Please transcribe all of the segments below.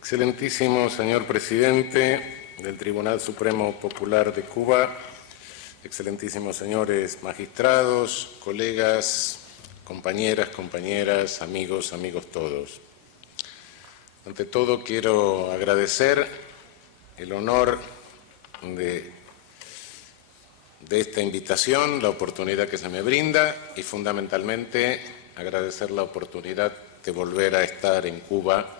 Excelentísimo señor presidente del Tribunal Supremo Popular de Cuba, excelentísimos señores magistrados, colegas, compañeras, amigos todos. Ante todo quiero agradecer el honor de esta invitación, la oportunidad que se me brinda y fundamentalmente agradecer la oportunidad de volver a estar en Cuba,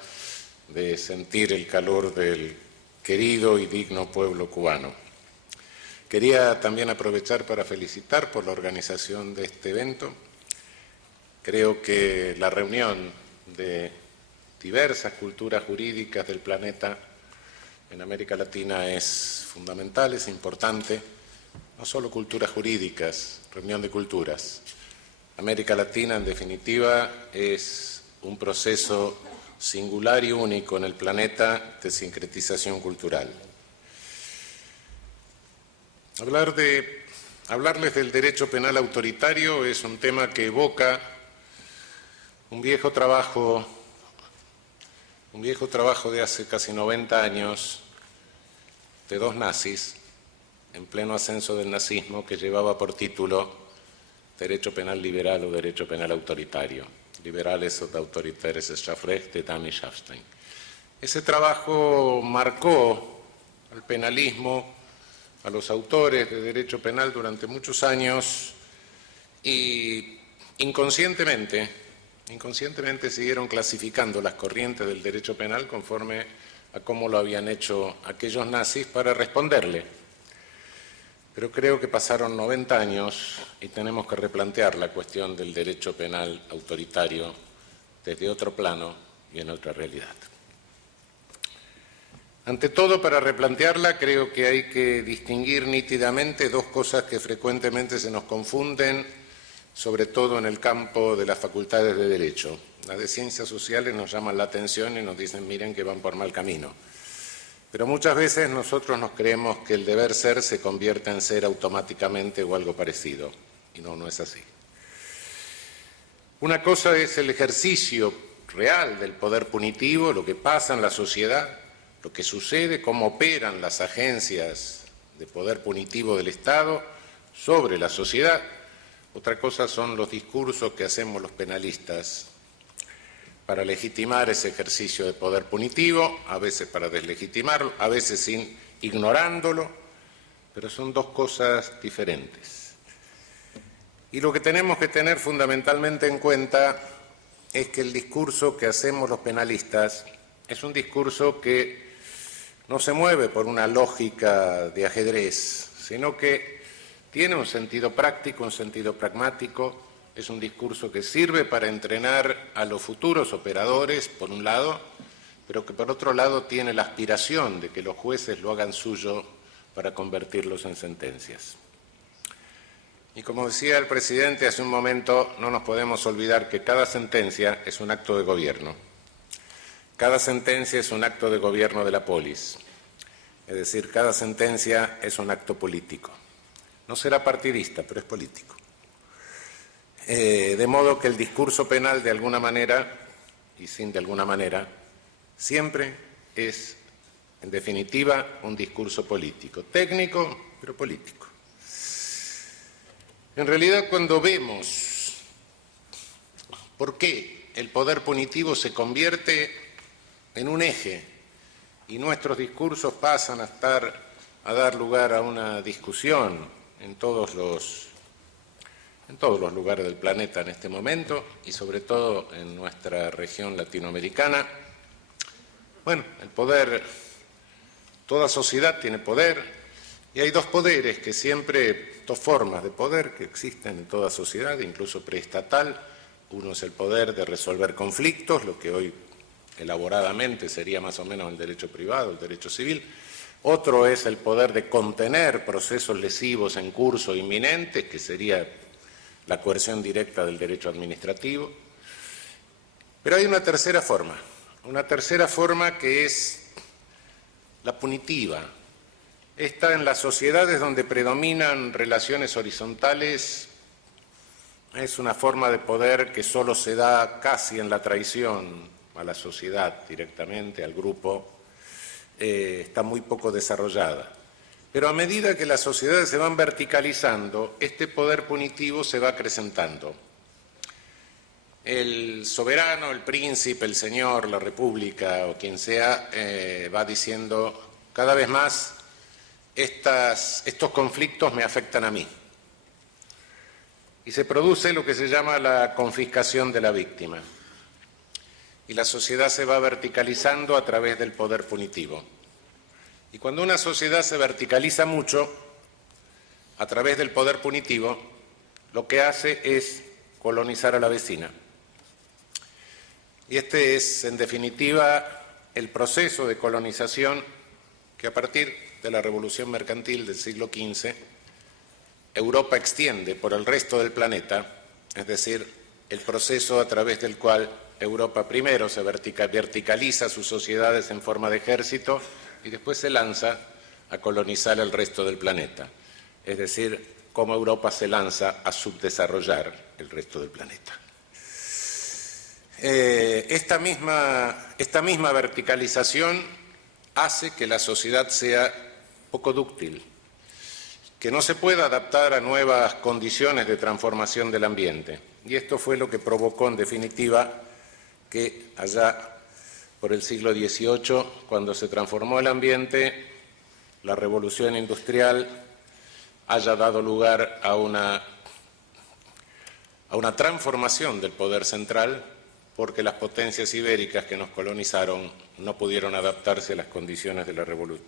de sentir el calor del querido y digno pueblo cubano. Quería también aprovechar para felicitar por la organización de este evento. Creo que la reunión de diversas culturas jurídicas del planeta en América Latina es fundamental, es importante. No solo culturas jurídicas, reunión de culturas. América Latina, en definitiva, es un proceso singular y único en el planeta de sincretización cultural. Hablarles del derecho penal autoritario es un tema que evoca un viejo trabajo de hace casi 90 años de dos nazis en pleno ascenso del nazismo, que llevaba por título Derecho Penal Liberal o Derecho Penal Autoritario, Liberales und autoritäres Strafrecht de Dami Schaffstein. Ese trabajo marcó al penalismo, a los autores de derecho penal durante muchos años y inconscientemente siguieron clasificando las corrientes del derecho penal conforme a cómo lo habían hecho aquellos nazis para responderle. Pero creo que pasaron 90 años y tenemos que replantear la cuestión del derecho penal autoritario desde otro plano y en otra realidad. Ante todo, para replantearla, creo que hay que distinguir nítidamente dos cosas que frecuentemente se nos confunden, sobre todo en el campo de las facultades de Derecho. Las de Ciencias Sociales nos llaman la atención y nos dicen, miren que van por mal camino. Pero muchas veces nosotros nos creemos que el deber ser se convierte en ser automáticamente o algo parecido, y no es así. Una cosa es el ejercicio real del poder punitivo, lo que pasa en la sociedad, lo que sucede, cómo operan las agencias de poder punitivo del Estado sobre la sociedad. Otra cosa son los discursos que hacemos los penalistas para legitimar ese ejercicio de poder punitivo, a veces para deslegitimarlo, a veces ignorándolo, pero son dos cosas diferentes. Y lo que tenemos que tener fundamentalmente en cuenta es que el discurso que hacemos los penalistas es un discurso que no se mueve por una lógica de ajedrez, sino que tiene un sentido práctico, un sentido pragmático. Es un discurso que sirve para entrenar a los futuros operadores, por un lado, pero que por otro lado tiene la aspiración de que los jueces lo hagan suyo para convertirlos en sentencias. Y como decía el presidente hace un momento, no nos podemos olvidar que cada sentencia es un acto de gobierno. Cada sentencia es un acto de gobierno de la polis. Es decir, cada sentencia es un acto político. No será partidista, pero es político. De modo que el discurso penal, de alguna manera, y sin de alguna manera, siempre es, en definitiva, un discurso político. Técnico, pero político. En realidad, cuando vemos por qué el poder punitivo se convierte en un eje y nuestros discursos pasan a dar lugar a una discusión en todos los lugares del planeta en este momento y sobre todo en nuestra región latinoamericana. Bueno, el poder, toda sociedad tiene poder y hay dos poderes que siempre, dos formas de poder que existen en toda sociedad, incluso preestatal. Uno es el poder de resolver conflictos, lo que hoy elaboradamente sería más o menos el derecho privado, el derecho civil. Otro es el poder de contener procesos lesivos en curso inminentes, que sería la coerción directa del derecho administrativo. Pero hay una tercera forma que es la punitiva. Esta, en las sociedades donde predominan relaciones horizontales, es una forma de poder que solo se da casi en la traición a la sociedad directamente, al grupo, está muy poco desarrollada. Pero a medida que las sociedades se van verticalizando, este poder punitivo se va acrecentando. El soberano, el príncipe, el señor, la república o quien sea, va diciendo cada vez más, estos conflictos me afectan a mí. Y se produce lo que se llama la confiscación de la víctima. Y la sociedad se va verticalizando a través del poder punitivo. Y cuando una sociedad se verticaliza mucho, a través del poder punitivo, lo que hace es colonizar a la vecina. Y este es, en definitiva, el proceso de colonización que a partir de la revolución mercantil del siglo XV, Europa extiende por el resto del planeta, es decir, el proceso a través del cual Europa primero se verticaliza sus sociedades en forma de ejército y después se lanza a colonizar el resto del planeta. Es decir, cómo Europa se lanza a subdesarrollar el resto del planeta. Esta misma verticalización hace que la sociedad sea poco dúctil, que no se pueda adaptar a nuevas condiciones de transformación del ambiente. Y esto fue lo que provocó, en definitiva, que allá por el siglo XVIII, cuando se transformó el ambiente, la revolución industrial haya dado lugar a una transformación del poder central, porque las potencias ibéricas que nos colonizaron no pudieron adaptarse a las condiciones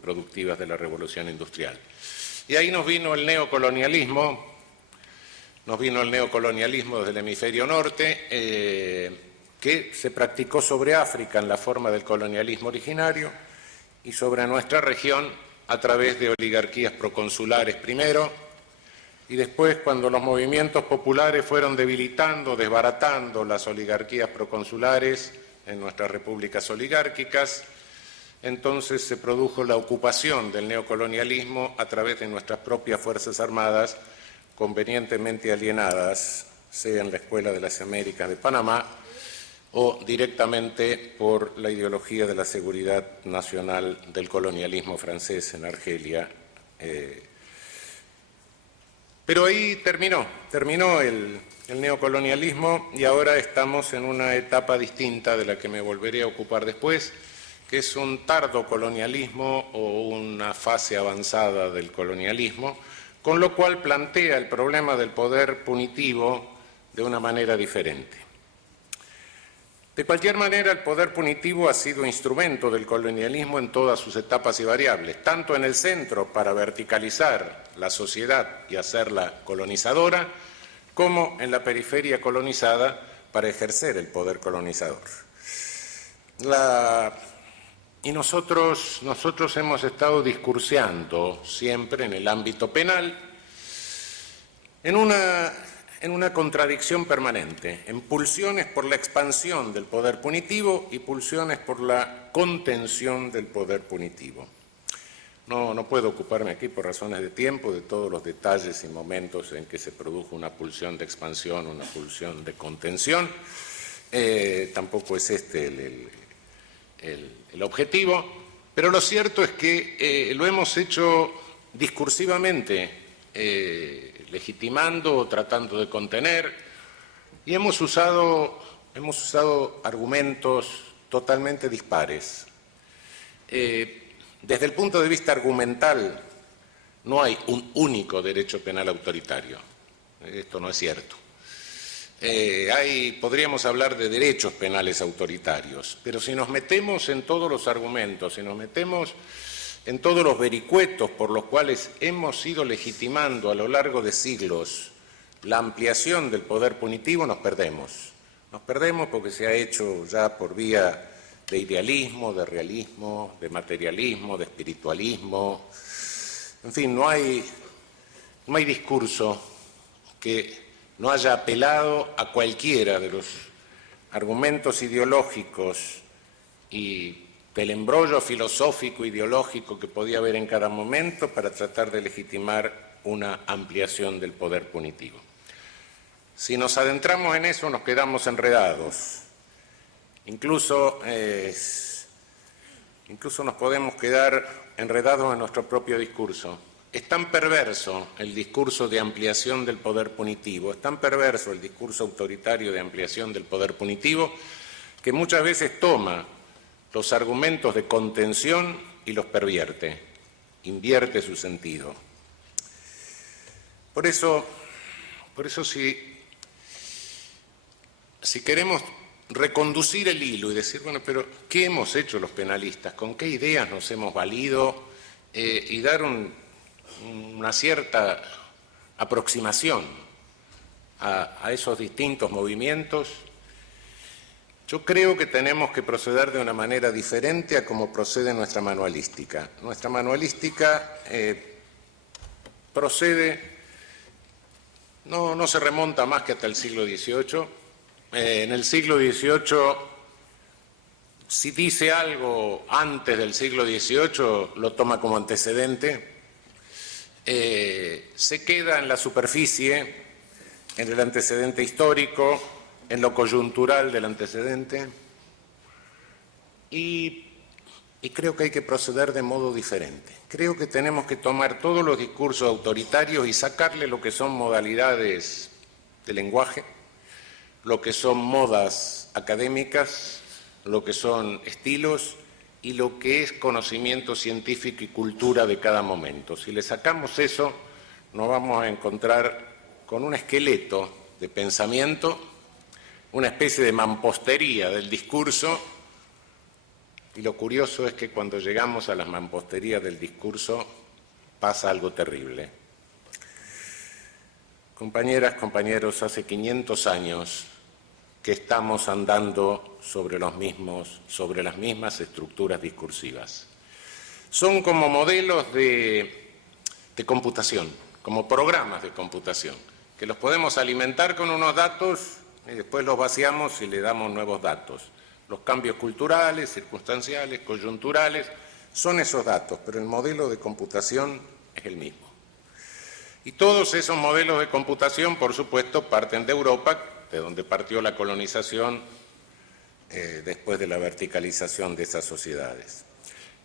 productivas de la revolución industrial. Y ahí nos vino el neocolonialismo desde el hemisferio norte, que se practicó sobre África en la forma del colonialismo originario y sobre nuestra región a través de oligarquías proconsulares primero, y después, cuando los movimientos populares fueron debilitando, desbaratando las oligarquías proconsulares en nuestras repúblicas oligárquicas, entonces se produjo la ocupación del neocolonialismo a través de nuestras propias Fuerzas Armadas, convenientemente alienadas, sea en la Escuela de las Américas de Panamá o directamente por la ideología de la seguridad nacional del colonialismo francés en Argelia. Pero ahí terminó el neocolonialismo y ahora estamos en una etapa distinta de la que me volveré a ocupar después, que es un tardo colonialismo o una fase avanzada del colonialismo, con lo cual plantea el problema del poder punitivo de una manera diferente. De cualquier manera, el poder punitivo ha sido instrumento del colonialismo en todas sus etapas y variables, tanto en el centro para verticalizar la sociedad y hacerla colonizadora, como en la periferia colonizada para ejercer el poder colonizador. Y nosotros hemos estado discurseando siempre en el ámbito penal en una contradicción permanente, en pulsiones por la expansión del poder punitivo y pulsiones por la contención del poder punitivo. No puedo ocuparme aquí por razones de tiempo de todos los detalles y momentos en que se produjo una pulsión de expansión, una pulsión de contención. Tampoco es este el objetivo, pero lo cierto es que lo hemos hecho discursivamente, legitimando o tratando de contener, y hemos usado argumentos totalmente dispares. Desde el punto de vista argumental, no hay un único derecho penal autoritario. Esto no es cierto. Podríamos hablar de derechos penales autoritarios, pero si nos metemos en todos los argumentos, si nos metemos en todos los vericuetos por los cuales hemos ido legitimando a lo largo de siglos la ampliación del poder punitivo, nos perdemos. Nos perdemos porque se ha hecho ya por vía de idealismo, de realismo, de materialismo, de espiritualismo. En fin, no hay discurso que no haya apelado a cualquiera de los argumentos ideológicos y del embrollo filosófico ideológico que podía haber en cada momento para tratar de legitimar una ampliación del poder punitivo. Si nos adentramos en eso, nos quedamos enredados. Incluso nos podemos quedar enredados en nuestro propio discurso. Es tan perverso el discurso de ampliación del poder punitivo, es tan perverso el discurso autoritario de ampliación del poder punitivo, que muchas veces toma los argumentos de contención y los pervierte, invierte su sentido. Por eso si queremos reconducir el hilo y decir, bueno, pero ¿qué hemos hecho los penalistas? ¿Con qué ideas nos hemos valido? Y dar una cierta aproximación a esos distintos movimientos. Yo creo que tenemos que proceder de una manera diferente a como procede nuestra manualística. Nuestra manualística procede, no se remonta más que hasta el siglo XVIII. En el siglo XVIII, si dice algo antes del siglo XVIII, lo toma como antecedente. Se queda en la superficie, en el antecedente histórico, en lo coyuntural del antecedente, y creo que hay que proceder de modo diferente. Creo que tenemos que tomar todos los discursos autoritarios y sacarle lo que son modalidades de lenguaje, lo que son modas académicas, lo que son estilos y lo que es conocimiento científico y cultura de cada momento. Si le sacamos eso, nos vamos a encontrar con un esqueleto de pensamiento, una especie de mampostería del discurso, y lo curioso es que cuando llegamos a las mamposterías del discurso pasa algo terrible. Compañeras, compañeros, hace 500 años que estamos andando sobre las mismas estructuras discursivas. Son como modelos de computación, como programas de computación, que los podemos alimentar con unos datos y después los vaciamos y le damos nuevos datos. Los cambios culturales, circunstanciales, coyunturales, son esos datos, pero el modelo de computación es el mismo. Y todos esos modelos de computación, por supuesto, parten de Europa, de donde partió la colonización después de la verticalización de esas sociedades.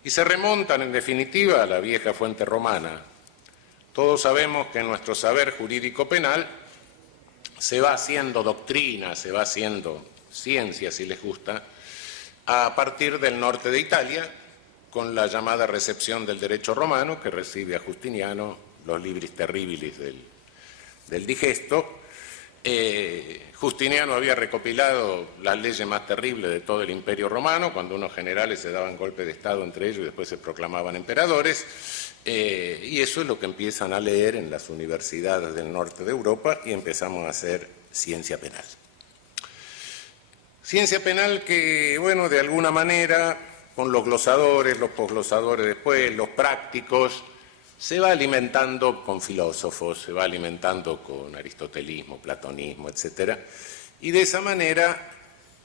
Y se remontan, en definitiva, a la vieja fuente romana. Todos sabemos que nuestro saber jurídico penal se va haciendo doctrina, se va haciendo ciencia, si les gusta, a partir del norte de Italia, con la llamada recepción del derecho romano, que recibe a Justiniano los libris terribilis del digesto. Justiniano había recopilado las leyes más terribles de todo el Imperio Romano, cuando unos generales se daban golpe de Estado entre ellos y después se proclamaban emperadores, y eso es lo que empiezan a leer en las universidades del norte de Europa y empezamos a hacer ciencia penal. Ciencia penal que, bueno, de alguna manera, con los glosadores, los posglosadores después, los prácticos, se va alimentando con filósofos, se va alimentando con aristotelismo, platonismo, etc. Y de esa manera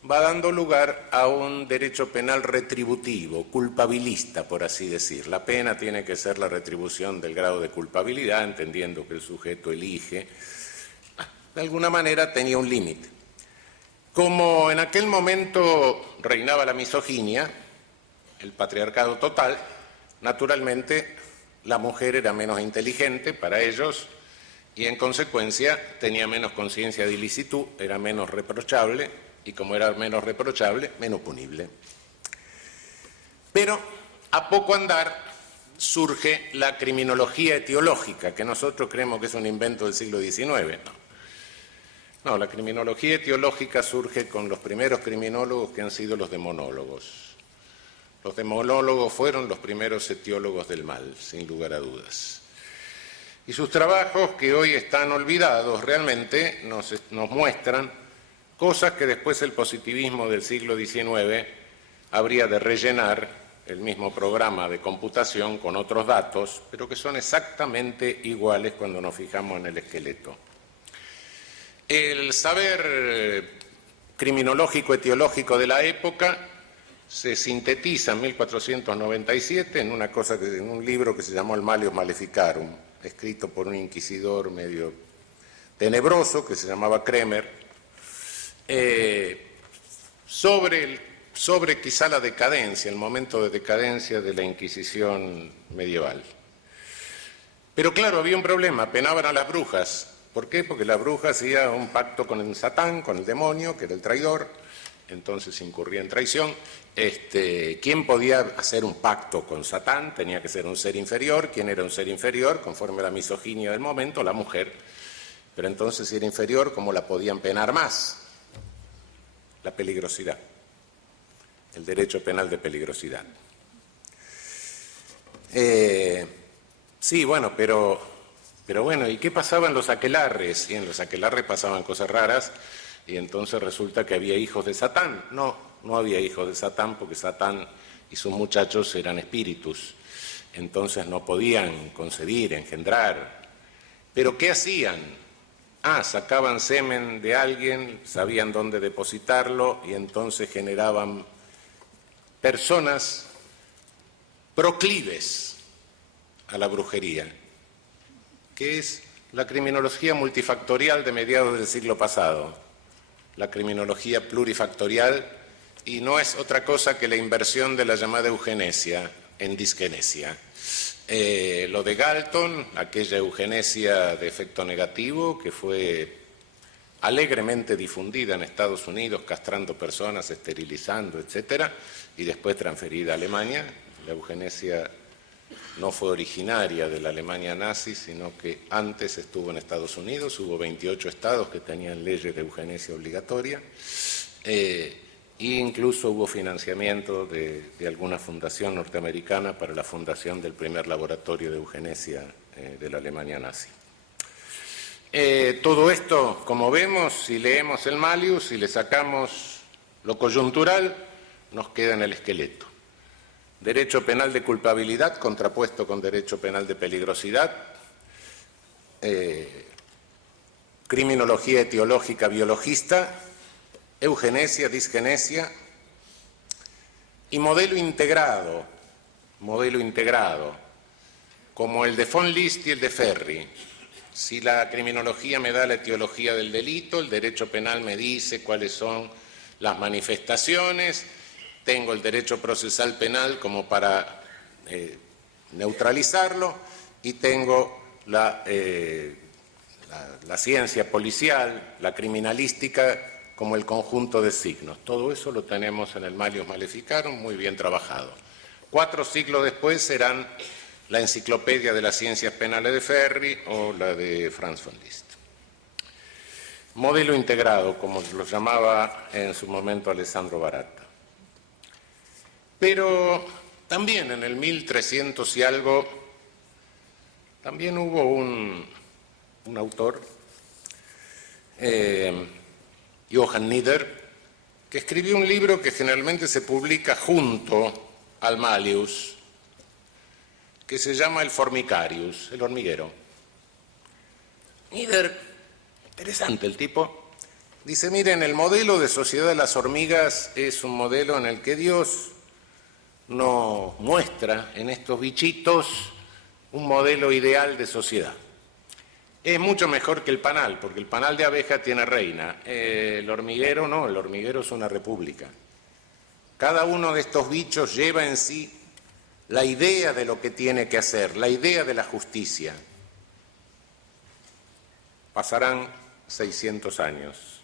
va dando lugar a un derecho penal retributivo, culpabilista, por así decir. La pena tiene que ser la retribución del grado de culpabilidad, entendiendo que el sujeto elige. De alguna manera tenía un límite. Como en aquel momento reinaba la misoginia, el patriarcado total, naturalmente la mujer era menos inteligente para ellos y en consecuencia tenía menos conciencia de ilicitud, era menos reprochable y como era menos reprochable, menos punible. Pero a poco andar surge la criminología etiológica, que nosotros creemos que es un invento del siglo XIX. No, la criminología etiológica surge con los primeros criminólogos que han sido los demonólogos. Los demonólogos fueron los primeros etiólogos del mal, sin lugar a dudas. Y sus trabajos, que hoy están olvidados, realmente nos muestran cosas que después el positivismo del siglo XIX habría de rellenar el mismo programa de computación con otros datos, pero que son exactamente iguales cuando nos fijamos en el esqueleto. El saber criminológico etiológico de la época se sintetiza en 1497 en un libro que se llamó el Malleus Maleficarum, escrito por un inquisidor medio tenebroso que se llamaba Kremer, sobre quizá la decadencia, el momento de decadencia de la Inquisición medieval. Pero claro, había un problema, penaban a las brujas. ¿Por qué? Porque la bruja hacía un pacto con el Satán, con el demonio, que era el traidor, entonces incurría en traición. ¿Quién podía hacer un pacto con Satán? Tenía que ser un ser inferior. ¿Quién era un ser inferior? Conforme a la misoginia del momento, la mujer. Pero entonces, si era inferior, ¿cómo la podían penar más? La peligrosidad, el derecho penal de peligrosidad. Sí, bueno, pero bueno, ¿y qué pasaba en los aquelarres? Y en los aquelarres pasaban cosas raras, y entonces resulta que había hijos de Satán. No había hijos de Satán, porque Satán y sus muchachos eran espíritus, entonces no podían concebir, engendrar. ¿Pero qué hacían? Sacaban semen de alguien, sabían dónde depositarlo, y entonces generaban personas proclives a la brujería, que es la criminología multifactorial de mediados del siglo pasado, la criminología plurifactorial, y no es otra cosa que la inversión de la llamada eugenesia en disgenesia. Lo de Galton, aquella eugenesia de efecto negativo que fue alegremente difundida en Estados Unidos, castrando personas, esterilizando, etcétera, y después transferida a Alemania. La eugenesia no fue originaria de la Alemania nazi, sino que antes estuvo en Estados Unidos. Hubo 28 estados que tenían leyes de eugenesia obligatoria, e incluso hubo financiamiento de alguna fundación norteamericana para la fundación del primer laboratorio de eugenesia de la Alemania nazi. Todo esto, como vemos, si leemos el Malleus y le sacamos lo coyuntural, nos queda en el esqueleto. Derecho penal de culpabilidad contrapuesto con derecho penal de peligrosidad, criminología etiológica biologista, eugenesia, disgenesia y modelo integrado, como el de von List y el de Ferri. Si la criminología me da la etiología del delito, el derecho penal me dice cuáles son las manifestaciones, tengo el derecho procesal penal como para neutralizarlo, y tengo la ciencia policial, la criminalística, como el conjunto de signos. Todo eso lo tenemos en el Malleus Maleficarum, muy bien trabajado. 4 siglos después serán la Enciclopedia de las Ciencias Penales de Ferri o la de Franz von List. Modelo integrado, como lo llamaba en su momento Alessandro Baratta. Pero también en el 1300 y algo, también hubo un autor, Johann Nieder, que escribió un libro que generalmente se publica junto al Malleus, que se llama el Formicarius, el hormiguero. Nieder, interesante el tipo, dice, miren, el modelo de sociedad de las hormigas es un modelo en el que Dios nos muestra en estos bichitos un modelo ideal de sociedad. Es mucho mejor que el panal, porque el panal de abeja tiene reina. El hormiguero no, el hormiguero es una república. Cada uno de estos bichos lleva en sí la idea de lo que tiene que hacer, la idea de la justicia. Pasarán 600 años.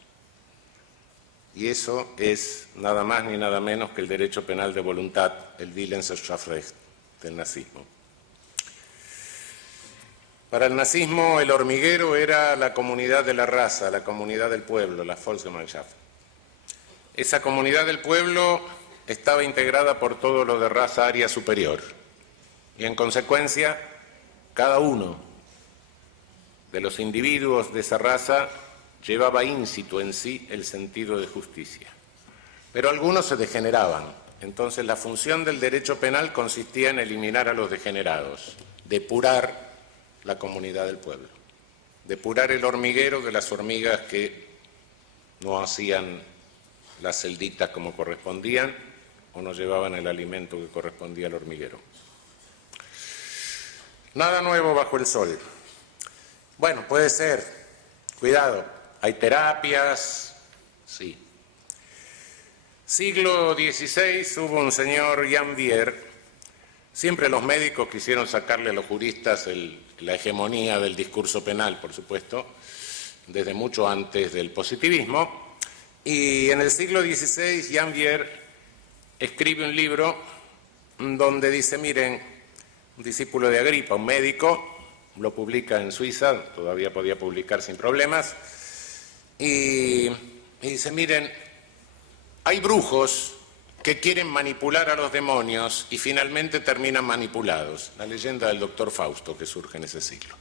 Y eso es nada más ni nada menos que el derecho penal de voluntad, el Willensstrafrecht del nazismo. Para el nazismo, el hormiguero era la comunidad de la raza, la comunidad del pueblo, la Volksgemeinschaft. Esa comunidad del pueblo estaba integrada por todos los de raza aria superior. Y en consecuencia, cada uno de los individuos de esa raza llevaba íncito en sí el sentido de justicia. Pero algunos se degeneraban. Entonces la función del derecho penal consistía en eliminar a los degenerados, depurar la comunidad del pueblo, depurar el hormiguero de las hormigas que no hacían las celditas como correspondían o no llevaban el alimento que correspondía al hormiguero. Nada nuevo bajo el sol. Bueno, puede ser, cuidado, hay terapias, sí. Siglo XVI hubo un señor Janvier. Siempre los médicos quisieron sacarle a los juristas la hegemonía del discurso penal, por supuesto, desde mucho antes del positivismo. Y en el siglo XVI, Janvier escribe un libro donde dice, miren, un discípulo de Agripa, un médico, lo publica en Suiza, todavía podía publicar sin problemas, y dice, miren, hay brujos que quieren manipular a los demonios y finalmente terminan manipulados. La leyenda del doctor Fausto que surge en ese siglo.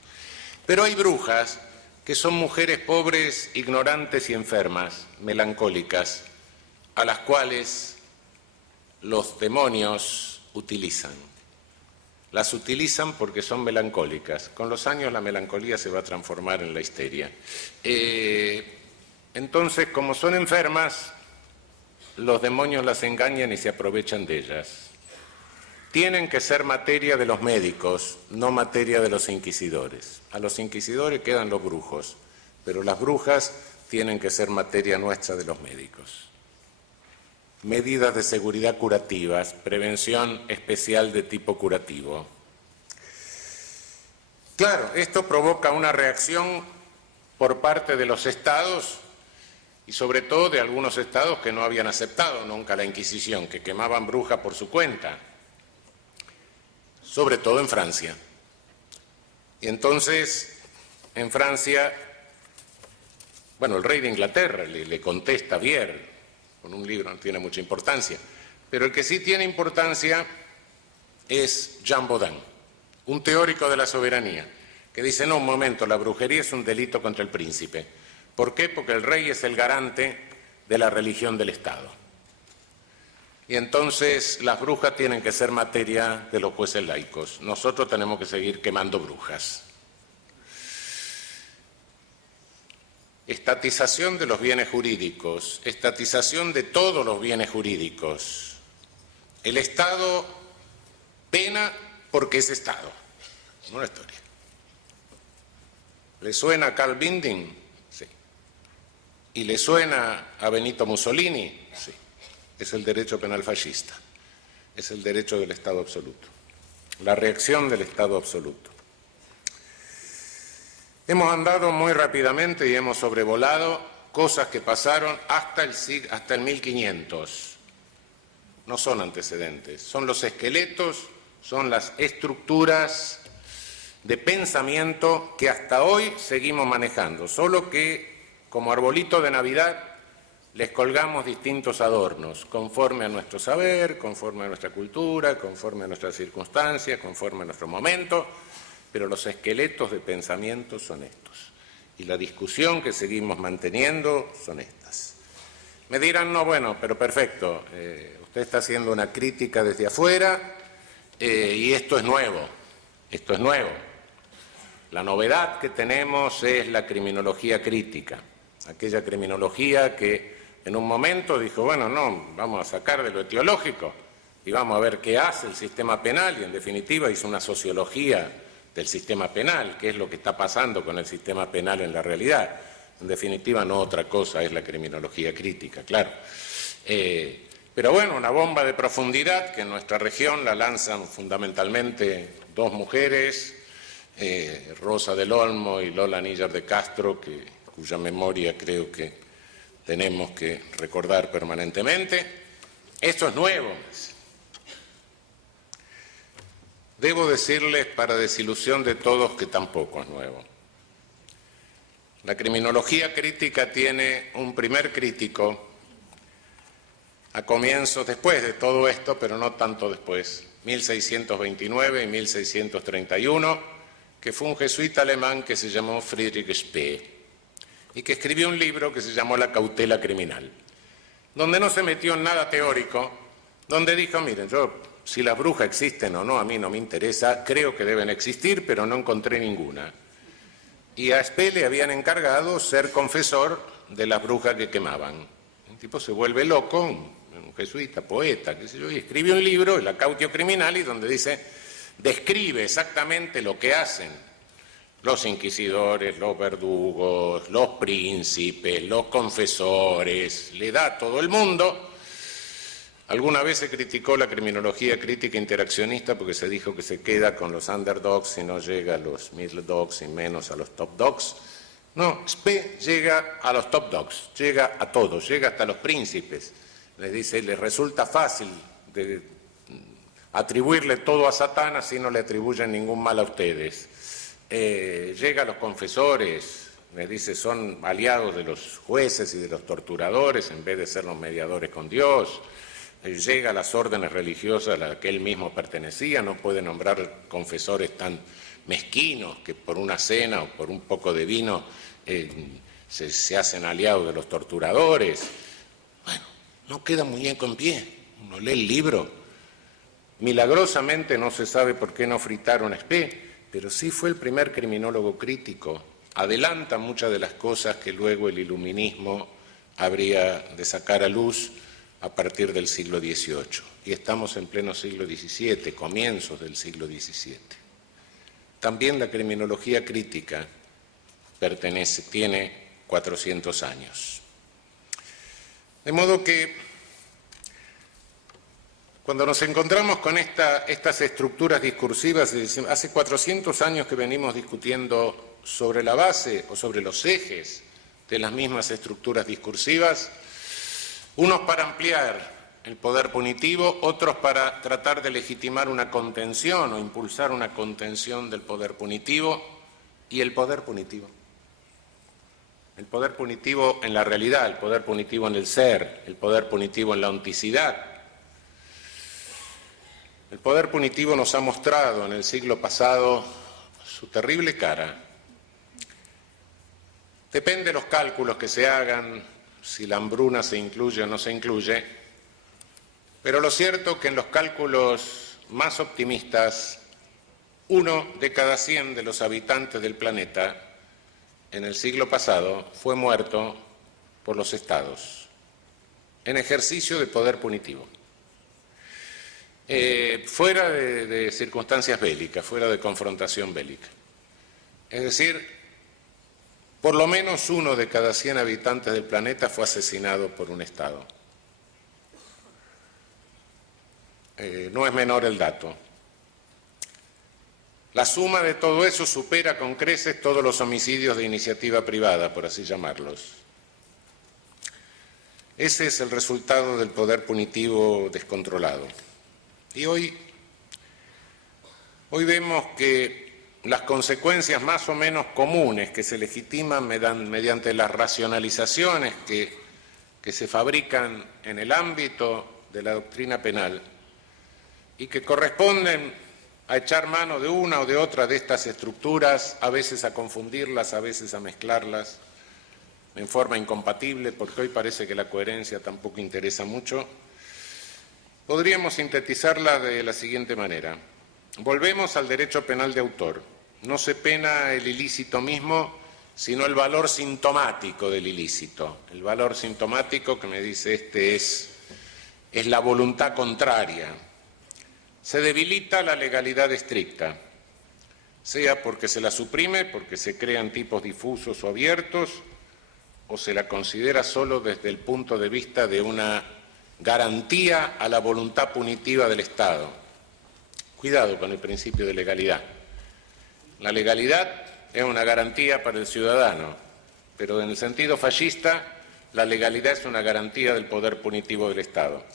Pero hay brujas que son mujeres pobres, ignorantes y enfermas, melancólicas, a las cuales los demonios utilizan. Las utilizan porque son melancólicas. Con los años la melancolía se va a transformar en la histeria. Entonces, como son enfermas, los demonios las engañan y se aprovechan de ellas. Tienen que ser materia de los médicos, no materia de los inquisidores. A los inquisidores quedan los brujos, pero las brujas tienen que ser materia nuestra de los médicos. Medidas de seguridad curativas, prevención especial de tipo curativo. Claro, esto provoca una reacción por parte de los estados y sobre todo de algunos estados que no habían aceptado nunca la Inquisición, que quemaban brujas por su cuenta, sobre todo en Francia. Y entonces, en Francia, bueno, el rey de Inglaterra le contesta a Vier, con un libro, no tiene mucha importancia, pero el que sí tiene importancia es Jean Bodin, un teórico de la soberanía, que dice, no, un momento, la brujería es un delito contra el príncipe. ¿Por qué? Porque el rey es el garante de la religión del Estado. Y entonces las brujas tienen que ser materia de los jueces laicos. Nosotros tenemos que seguir quemando brujas. Estatización de los bienes jurídicos, estatización de todos los bienes jurídicos. El Estado pena porque es Estado, no la historia. ¿Le suena a Carl Binding? Sí. ¿Y le suena a Benito Mussolini? Sí. Es el derecho penal fascista, es el derecho del Estado absoluto, la reacción del Estado absoluto. Hemos andado muy rápidamente y hemos sobrevolado cosas que pasaron hasta el 1500. No son antecedentes, son los esqueletos, son las estructuras de pensamiento que hasta hoy seguimos manejando, solo que como arbolito de Navidad les colgamos distintos adornos, conforme a nuestro saber, conforme a nuestra cultura, conforme a nuestras circunstancias, conforme a nuestro momento, pero los esqueletos de pensamiento son estos. Y la discusión que seguimos manteniendo son estas. Me dirán, no, bueno, pero perfecto, usted está haciendo una crítica desde afuera y esto es nuevo, esto es nuevo. La novedad que tenemos es la criminología crítica, aquella criminología que en un momento dijo, bueno, no, vamos a sacar de lo etiológico y vamos a ver qué hace el sistema penal y en definitiva hizo una sociología del sistema penal, qué es lo que está pasando con el sistema penal en la realidad. En definitiva no otra cosa es la criminología crítica, claro. Pero bueno, una bomba de profundidad que en nuestra región la lanzan fundamentalmente dos mujeres, Rosa del Olmo y Lola Níjar de Castro, cuya memoria creo que tenemos que recordar permanentemente. Esto es nuevo. Debo decirles, para desilusión de todos, que tampoco es nuevo. La criminología crítica tiene un primer crítico a comienzos, después de todo esto, pero no tanto después, 1629 y 1631, que fue un jesuita alemán que se llamó Friedrich Spee, y que escribió un libro que se llamó La cautela criminal, donde no se metió en nada teórico, donde dijo, miren, si las brujas existen o no, a mí no me interesa, creo que deben existir, pero no encontré ninguna. Y a Spee le habían encargado ser confesor de las brujas que quemaban. El tipo se vuelve loco, un jesuita, poeta, qué sé yo, y escribe un libro, La cautio criminalis, donde describe exactamente lo que hacen los inquisidores, los verdugos, los príncipes, los confesores, le da a todo el mundo Alguna vez se criticó la criminología crítica interaccionista porque se dijo que se queda con los underdogs y no llega a los middle dogs y menos a los top dogs. No, SPE llega a los top dogs, llega a todos, llega hasta los príncipes. Les dice, les resulta fácil de atribuirle todo a Satán, así no le atribuyen ningún mal a ustedes. Llega a los confesores, les dice, son aliados de los jueces y de los torturadores en vez de ser los mediadores con Dios. Llega a las órdenes religiosas a las que él mismo pertenecía, no puede nombrar confesores tan mezquinos que por una cena o por un poco de vino se hacen aliados de los torturadores. Bueno, no queda muy bien con pie. Uno lee el libro. Milagrosamente no se sabe por qué no fritaron a SPE, pero sí fue el primer criminólogo crítico. Adelanta muchas de las cosas que luego el iluminismo habría de sacar a luz a partir del siglo XVIII. Y estamos en pleno siglo XVII, comienzos del siglo XVII. También la criminología crítica tiene 400 años. De modo que cuando nos encontramos con estas estructuras discursivas, hace 400 años que venimos discutiendo sobre la base o sobre los ejes de las mismas estructuras discursivas, unos para ampliar el poder punitivo, otros para tratar de legitimar una contención o impulsar una contención del poder punitivo y el poder punitivo. El poder punitivo en la realidad, el poder punitivo en el ser, el poder punitivo en la onticidad. El poder punitivo nos ha mostrado en el siglo pasado su terrible cara. Depende de los cálculos que se hagan, si la hambruna se incluye o no se incluye, pero lo cierto es que en los cálculos más optimistas, 1 de cada 100 de los habitantes del planeta en el siglo pasado fue muerto por los estados en ejercicio de poder punitivo, fuera de circunstancias bélicas, fuera de confrontación bélica. Es decir, por lo menos 1 de cada 100 habitantes del planeta fue asesinado por un Estado. No es menor el dato. La suma de todo eso supera con creces todos los homicidios de iniciativa privada, por así llamarlos. Ese es el resultado del poder punitivo descontrolado. Y hoy vemos que las consecuencias más o menos comunes que se legitiman mediante las racionalizaciones que se fabrican en el ámbito de la doctrina penal y que corresponden a echar mano de una o de otra de estas estructuras, a veces a confundirlas, a veces a mezclarlas en forma incompatible, porque hoy parece que la coherencia tampoco interesa mucho, podríamos sintetizarla de la siguiente manera. Volvemos al derecho penal de autor. No se pena el ilícito mismo, sino el valor sintomático del ilícito. El valor sintomático que me dice es la voluntad contraria. Se debilita la legalidad estricta, sea porque se la suprime, porque se crean tipos difusos o abiertos, o se la considera solo desde el punto de vista de una garantía a la voluntad punitiva del Estado. Cuidado con el principio de legalidad. La legalidad es una garantía para el ciudadano, pero en el sentido fascista, la legalidad es una garantía del poder punitivo del Estado.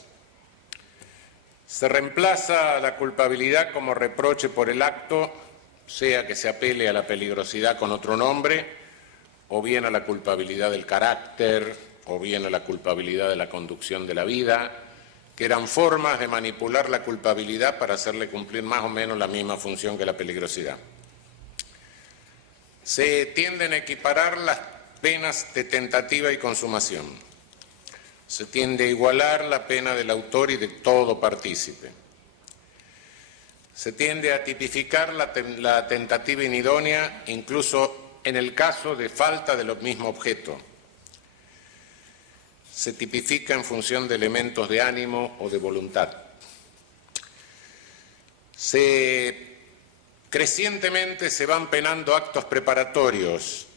Se reemplaza la culpabilidad como reproche por el acto, sea que se apele a la peligrosidad con otro nombre, o bien a la culpabilidad del carácter, o bien a la culpabilidad de la conducción de la vida, que eran formas de manipular la culpabilidad para hacerle cumplir más o menos la misma función que la peligrosidad. Se tienden a equiparar las penas de tentativa y consumación. Se tiende a igualar la pena del autor y de todo partícipe. Se tiende a tipificar la tentativa inidónea incluso en el caso de falta de lo mismo objeto. Se tipifica en función de elementos de ánimo o de voluntad. Crecientemente se van penando actos preparatorios,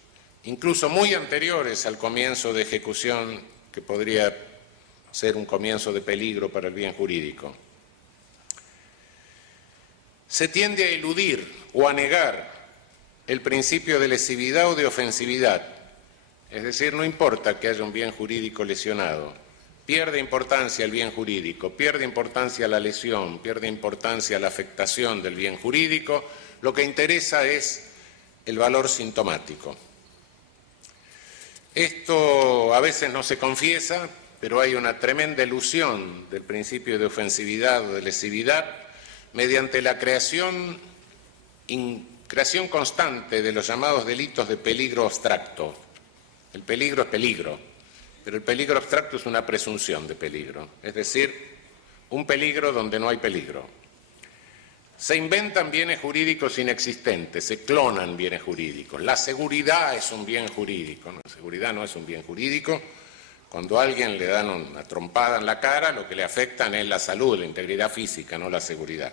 incluso muy anteriores al comienzo de ejecución que podría ser un comienzo de peligro para el bien jurídico. Se tiende a eludir o a negar el principio de lesividad o de ofensividad, es decir, no importa que haya un bien jurídico lesionado, pierde importancia el bien jurídico, pierde importancia la lesión, pierde importancia la afectación del bien jurídico, lo que interesa es el valor sintomático. Esto a veces no se confiesa, pero hay una tremenda elusión del principio de ofensividad o de lesividad mediante la creación constante de los llamados delitos de peligro abstracto. El peligro es peligro, pero el peligro abstracto es una presunción de peligro, es decir, un peligro donde no hay peligro. Se inventan bienes jurídicos inexistentes, se clonan bienes jurídicos. La seguridad es un bien jurídico, la seguridad no es un bien jurídico. Cuando a alguien le dan una trompada en la cara, lo que le afectan es la salud, la integridad física, no la seguridad.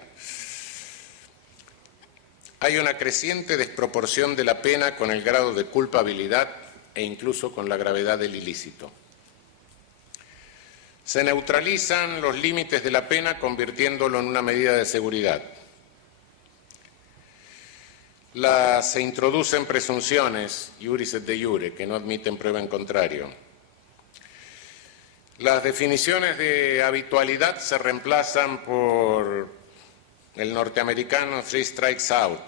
Hay una creciente desproporción de la pena con el grado de culpabilidad e incluso con la gravedad del ilícito. Se neutralizan los límites de la pena convirtiéndolo en una medida de seguridad. Se introducen presunciones, iuris et de iure, que no admiten prueba en contrario. Las definiciones de habitualidad se reemplazan por el norteamericano three strikes out.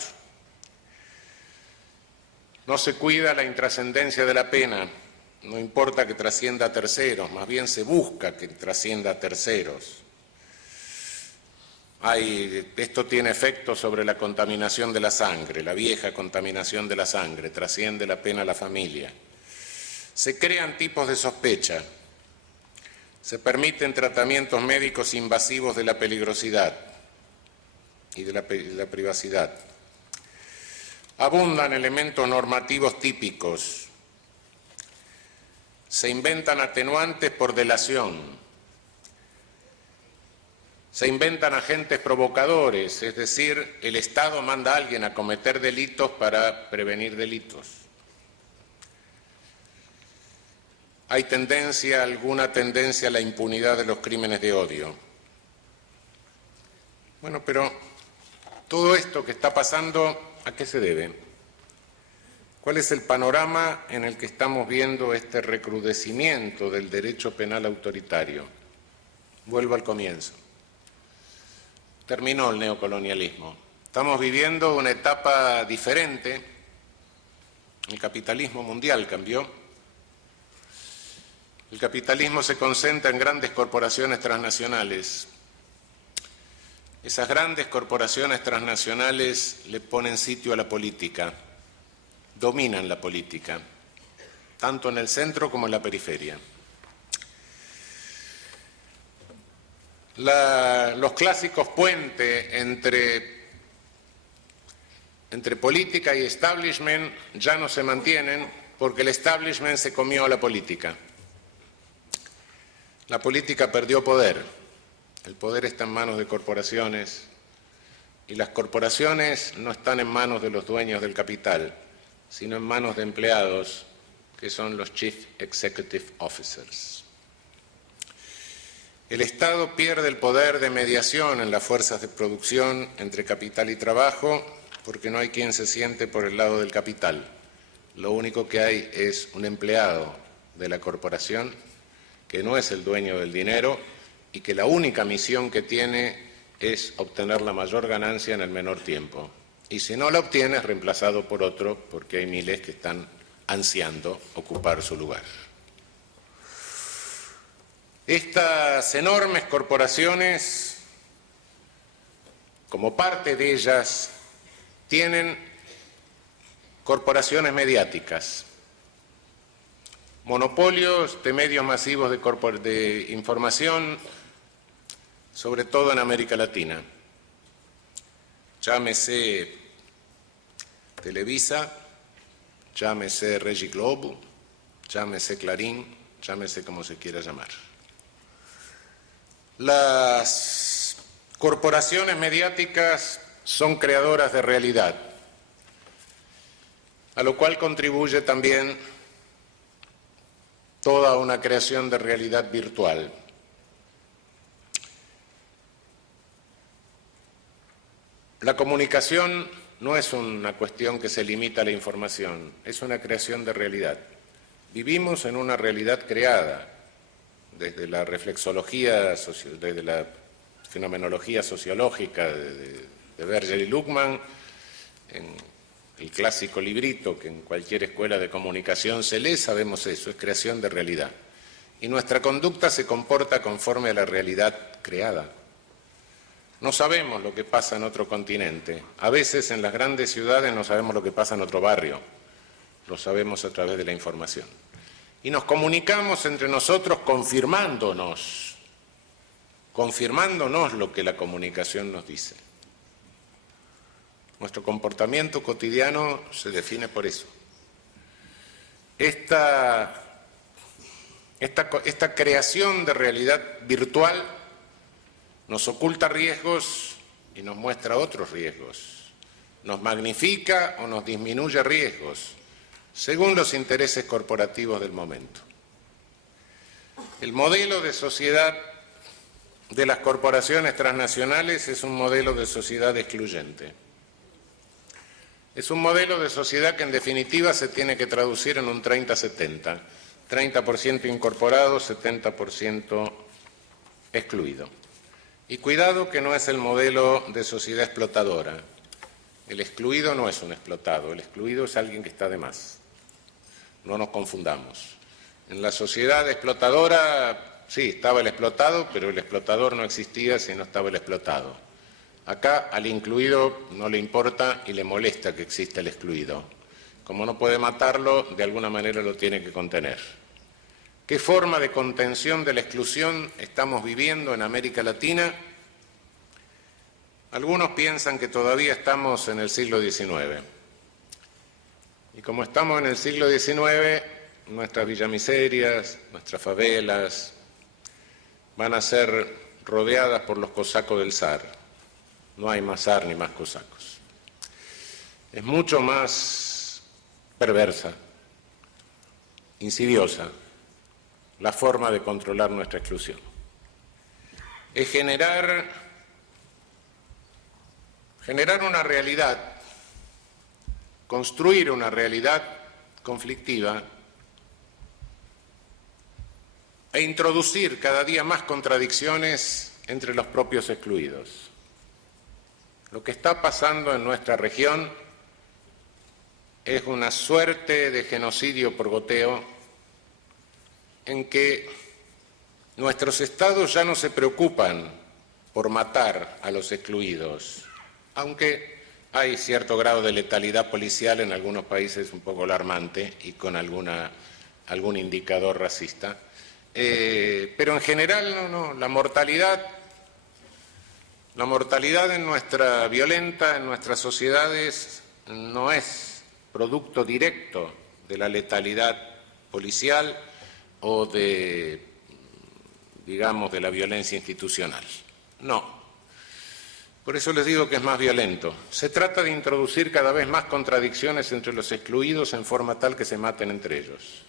No se cuida la intrascendencia de la pena, no importa que trascienda a terceros, más bien se busca que trascienda a terceros. Esto tiene efecto sobre la contaminación de la sangre, la vieja contaminación de la sangre, trasciende la pena a la familia. Se crean tipos de sospecha, se permiten tratamientos médicos invasivos de la peligrosidad y de la privacidad. Abundan elementos normativos típicos, se inventan atenuantes por delación. Se inventan agentes provocadores, es decir, el Estado manda a alguien a cometer delitos para prevenir delitos. Hay alguna tendencia a la impunidad de los crímenes de odio. Bueno, pero todo esto que está pasando, ¿a qué se debe? ¿Cuál es el panorama en el que estamos viendo este recrudecimiento del derecho penal autoritario? Vuelvo al comienzo. Terminó el neocolonialismo. Estamos viviendo una etapa diferente. El capitalismo mundial cambió. El capitalismo se concentra en grandes corporaciones transnacionales. Esas grandes corporaciones transnacionales le ponen sitio a la política, dominan la política, tanto en el centro como en la periferia. Los clásicos puentes entre política y establishment ya no se mantienen porque el establishment se comió a la política. La política perdió poder, el poder está en manos de corporaciones y las corporaciones no están en manos de los dueños del capital, sino en manos de empleados que son los Chief Executive Officers. El Estado pierde el poder de mediación en las fuerzas de producción entre capital y trabajo porque no hay quien se siente por el lado del capital. Lo único que hay es un empleado de la corporación que no es el dueño del dinero y que la única misión que tiene es obtener la mayor ganancia en el menor tiempo. Y si no la obtiene es reemplazado por otro porque hay miles que están ansiando ocupar su lugar. Estas enormes corporaciones, como parte de ellas, tienen corporaciones mediáticas, monopolios de medios masivos de información, sobre todo en América Latina. Llámese Televisa, llámese Regi Globo, llámese Clarín, llámese como se quiera llamar. Las corporaciones mediáticas son creadoras de realidad, a lo cual contribuye también toda una creación de realidad virtual. La comunicación no es una cuestión que se limita a la información, es una creación de realidad. Vivimos en una realidad creada desde la reflexología, desde la fenomenología sociológica de Berger y Luckmann, en el clásico librito que en cualquier escuela de comunicación se lee, sabemos eso, es creación de realidad. Y nuestra conducta se comporta conforme a la realidad creada. No sabemos lo que pasa en otro continente. A veces en las grandes ciudades no sabemos lo que pasa en otro barrio. Lo sabemos a través de la información. Y nos comunicamos entre nosotros confirmándonos lo que la comunicación nos dice. Nuestro comportamiento cotidiano se define por eso. Esta creación de realidad virtual nos oculta riesgos y nos muestra otros riesgos. Nos magnifica o nos disminuye riesgos, según los intereses corporativos del momento. El modelo de sociedad de las corporaciones transnacionales es un modelo de sociedad excluyente. Es un modelo de sociedad que en definitiva se tiene que traducir en un 30-70. 30% incorporado, 70% excluido. Y cuidado que no es el modelo de sociedad explotadora. El excluido no es un explotado, el excluido es alguien que está de más. No nos confundamos. En la sociedad explotadora, sí, estaba el explotado, pero el explotador no existía si no estaba el explotado. Acá al incluido no le importa y le molesta que exista el excluido. Como no puede matarlo, de alguna manera lo tiene que contener. ¿Qué forma de contención de la exclusión estamos viviendo en América Latina? Algunos piensan que todavía estamos en el siglo XIX. Y como estamos en el siglo XIX, nuestras villamiserias, nuestras favelas, van a ser rodeadas por los cosacos del zar. No hay más zar ni más cosacos. Es mucho más perversa, insidiosa, la forma de controlar nuestra exclusión. Es generar una realidad, construir una realidad conflictiva e introducir cada día más contradicciones entre los propios excluidos. Lo que está pasando en nuestra región es una suerte de genocidio por goteo en que nuestros estados ya no se preocupan por matar a los excluidos, aunque hay cierto grado de letalidad policial en algunos países un poco alarmante y con algún indicador racista, pero en general no, la mortalidad en nuestras sociedades no es producto directo de la letalidad policial o de la violencia institucional. No. Por eso les digo que es más violento. Se trata de introducir cada vez más contradicciones entre los excluidos en forma tal que se maten entre ellos.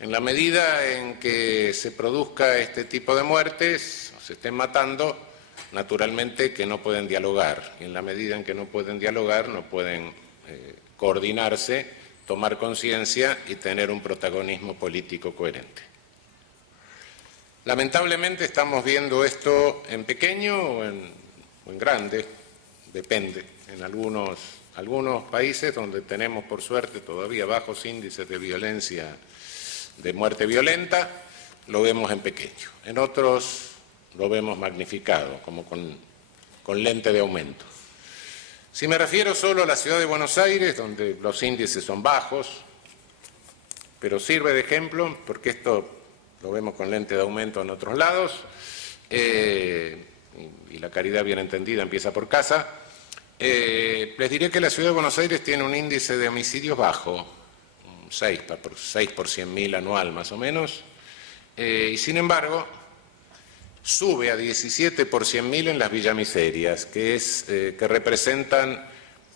En la medida en que se produzca este tipo de muertes, o se estén matando, naturalmente que no pueden dialogar. Y en la medida en que no pueden dialogar, no pueden coordinarse, tomar conciencia y tener un protagonismo político coherente. Lamentablemente estamos viendo esto en pequeño o en grande, depende. En algunos países donde tenemos, por suerte, todavía bajos índices de violencia, de muerte violenta, lo vemos en pequeño. En otros lo vemos magnificado, como con lente de aumento. Si me refiero solo a la ciudad de Buenos Aires, donde los índices son bajos, pero sirve de ejemplo, porque esto lo vemos con lente de aumento en otros lados, y la caridad bien entendida empieza por casa, les diré que la ciudad de Buenos Aires tiene un índice de homicidios bajo, 6 por 100.000 anual más o menos, y sin embargo sube a 17 por 100.000 en las villamiserias, que representan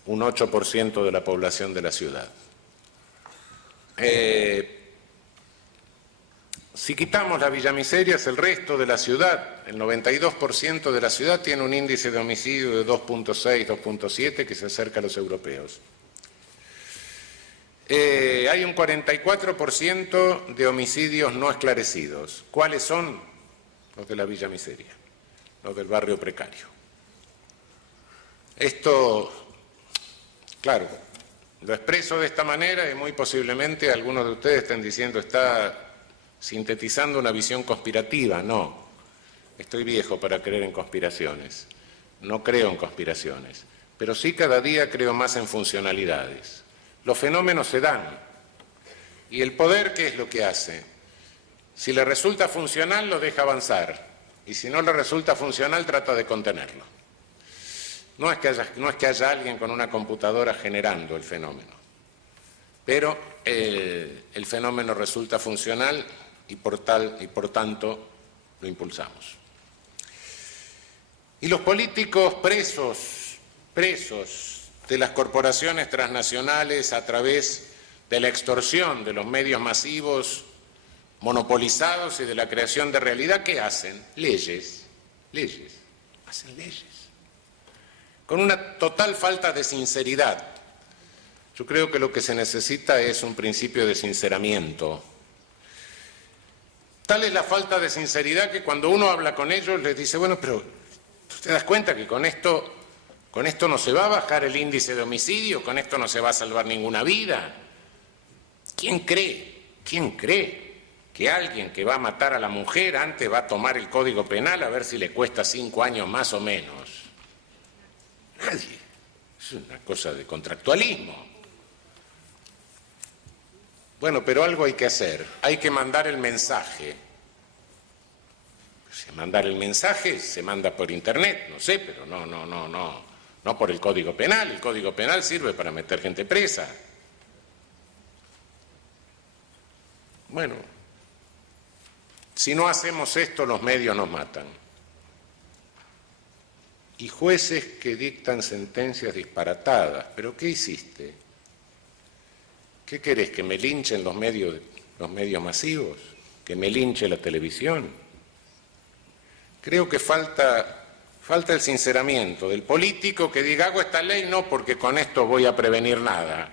un 8% de la población de la ciudad. Si quitamos las villamizerias, el resto de la ciudad, el 92% de la ciudad tiene un índice de homicidio de 2.6, 2.7 que se acerca a los europeos. Hay un 44% de homicidios no esclarecidos. ¿Cuáles son? Los de la villa miseria, los del barrio precario. Esto, claro, lo expreso de esta manera y muy posiblemente algunos de ustedes estén diciendo está sintetizando una visión conspirativa. No, estoy viejo para creer en conspiraciones, no creo en conspiraciones, pero sí cada día creo más en funcionalidades. Los fenómenos se dan y el poder, ¿qué es lo que hace? Si le resulta funcional, lo deja avanzar y si no le resulta funcional, trata de contenerlo. No es que haya alguien con una computadora generando el fenómeno, pero el fenómeno resulta funcional y por tanto lo impulsamos. Y los políticos presos de las corporaciones transnacionales a través de la extorsión de los medios masivos monopolizados y de la creación de realidad, ¿qué hacen? Leyes, hacen leyes. Con una total falta de sinceridad. Yo creo que lo que se necesita es un principio de sinceramiento. Tal es la falta de sinceridad que cuando uno habla con ellos les dice, bueno, pero ¿tú te das cuenta que con esto no se va a bajar el índice de homicidio, con esto no se va a salvar ninguna vida? ¿Quién cree que alguien que va a matar a la mujer antes va a tomar el Código Penal a ver si le cuesta 5 años más o menos? Nadie. Es una cosa de contractualismo. Bueno, pero algo hay que hacer. Hay que mandar el mensaje. Si mandar el mensaje se manda por internet, no sé, pero no por el Código Penal. El Código Penal sirve para meter gente presa. Bueno, si no hacemos esto, los medios nos matan. Y jueces que dictan sentencias disparatadas. ¿Pero qué hiciste? ¿Qué querés? ¿Que me linchen los medios masivos? ¿Que me linche la televisión? Creo que falta el sinceramiento del político que diga hago esta ley no porque con esto voy a prevenir nada,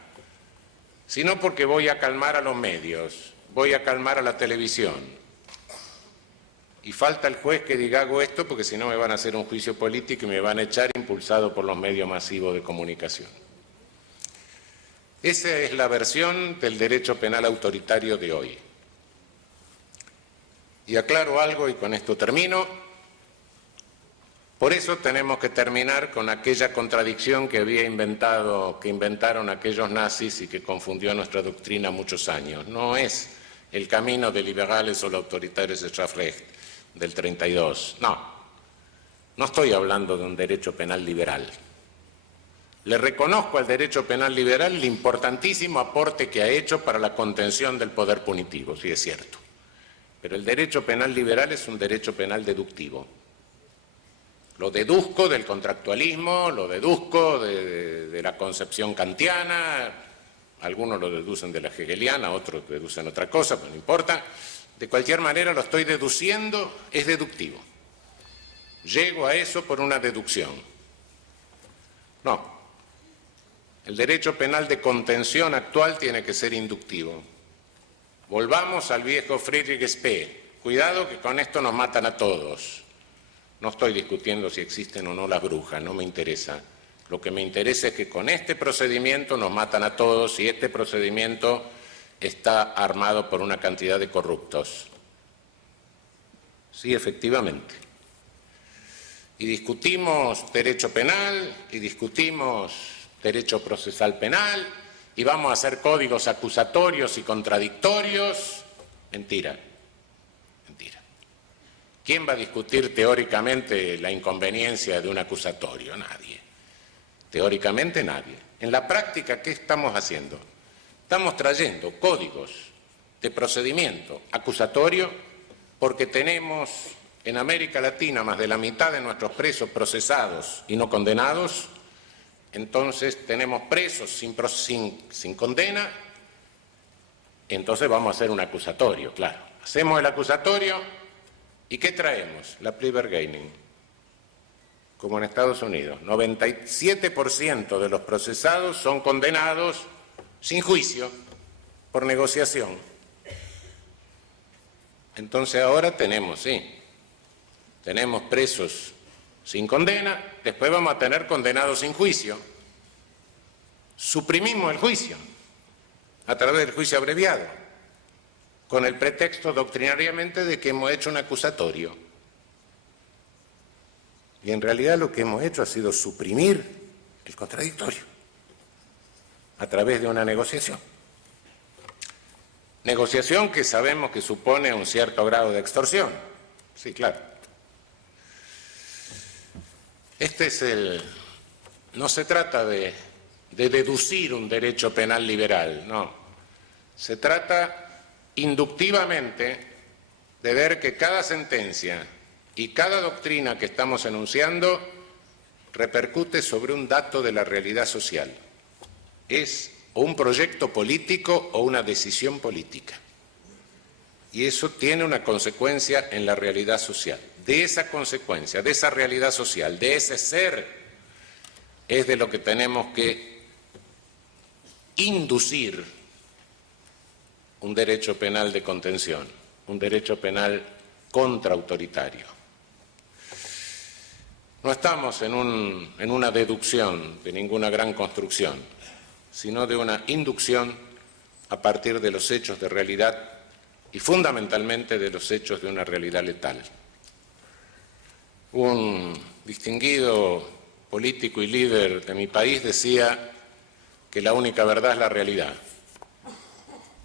sino porque voy a calmar a los medios, voy a calmar a la televisión. Y falta el juez que diga hago esto porque si no me van a hacer un juicio político y me van a echar impulsado por los medios masivos de comunicación. Esa es la versión del derecho penal autoritario de hoy. Y aclaro algo y con esto termino. Por eso tenemos que terminar con aquella contradicción que inventaron aquellos nazis y que confundió nuestra doctrina muchos años. No es el camino de liberales o los autoritarios de Strafrecht del 32. No estoy hablando de un derecho penal liberal. Le reconozco al derecho penal liberal el importantísimo aporte que ha hecho para la contención del poder punitivo, sí es cierto. Pero el derecho penal liberal es un derecho penal deductivo. Lo deduzco del contractualismo, lo deduzco de la concepción kantiana, algunos lo deducen de la hegeliana, otros deducen otra cosa, pues no importa. De cualquier manera lo estoy deduciendo, es deductivo. Llego a eso por una deducción. No. El derecho penal de contención actual tiene que ser inductivo. Volvamos al viejo Friedrich Spee. Cuidado que con esto nos matan a todos. No estoy discutiendo si existen o no las brujas, no me interesa. Lo que me interesa es que con este procedimiento nos matan a todos y este procedimiento está armado por una cantidad de corruptos. Sí, efectivamente. Y discutimos derecho penal y discutimos derecho procesal penal y vamos a hacer códigos acusatorios y contradictorios. Mentira. ¿Quién va a discutir teóricamente la inconveniencia de un acusatorio? Nadie. Teóricamente nadie. En la práctica, ¿qué estamos haciendo? Estamos trayendo códigos de procedimiento acusatorio porque tenemos en América Latina más de la mitad de nuestros presos procesados y no condenados. Entonces tenemos presos sin condena, entonces vamos a hacer un acusatorio, claro. Hacemos el acusatorio y ¿qué traemos? La plea bargaining, como en Estados Unidos. 97% de los procesados son condenados sin juicio, por negociación. Entonces ahora tenemos, sí, tenemos presos sin condena, después vamos a tener condenados sin juicio. Suprimimos el juicio a través del juicio abreviado, con el pretexto doctrinariamente de que hemos hecho un acusatorio. Y en realidad lo que hemos hecho ha sido suprimir el contradictorio a través de una negociación. Negociación que sabemos que supone un cierto grado de extorsión. Sí, claro. No se trata de deducir un derecho penal liberal, no. Se trata inductivamente de ver que cada sentencia y cada doctrina que estamos enunciando repercute sobre un dato de la realidad social. Es o un proyecto político o una decisión política. Y eso tiene una consecuencia en la realidad social. De esa consecuencia, de esa realidad social, de ese ser, es de lo que tenemos que inducir un derecho penal de contención, un derecho penal contraautoritario. No estamos en una deducción de ninguna gran construcción, sino de una inducción a partir de los hechos de realidad y fundamentalmente de los hechos de una realidad letal. Un distinguido político y líder de mi país decía que la única verdad es la realidad.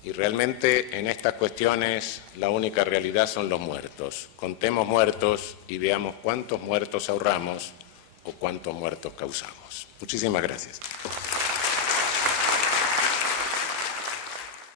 Y realmente en estas cuestiones la única realidad son los muertos. Contemos muertos y veamos cuántos muertos ahorramos o cuántos muertos causamos. Muchísimas gracias.